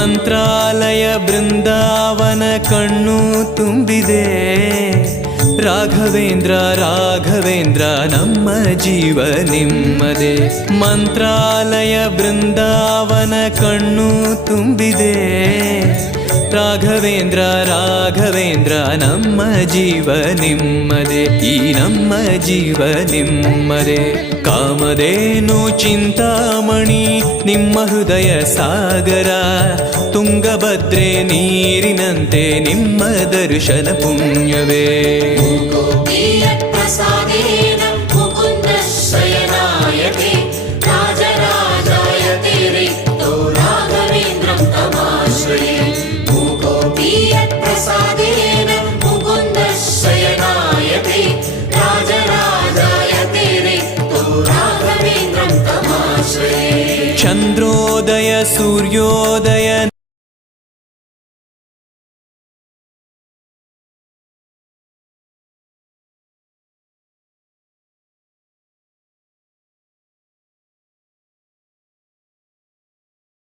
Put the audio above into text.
ಮಂತ್ರಾಲಯ ಬೃಂದಾವನ ಕಣ್ಣು ತುಂಬಿದೆ. ರಾಘವೇಂದ್ರ ರಾಘವೇಂದ್ರ ನಮ್ಮ ಜೀವ ನಿಮ್ಮದೇ. ಮಂತ್ರಾಲಯ ಬೃಂದಾವನ ಕಣ್ಣು ತುಂಬಿದೆ. ರಾಘವೇಂದ್ರ ರಾಘವೇಂದ್ರ ನಮ್ಮ ಜೀವ ನಿಮ್ಮದೇ. ಈ ನಮ್ಮ ಜೀವ ನಿಮ್ಮದೇ. ಕಾಮಧೇನು ಚಿಂತಾಮಣಿ ನಿಮ್ಮ ಹೃದಯ ಸಾಗರ. ತುಂಗಭದ್ರೆ ನೀರಿನಂತೆ ನಿಮ್ಮ ದರ್ಶನ ಪುಣ್ಯವೇ. ಚಂದ್ರೋದಯ ಸೂರ್ಯೋದಯ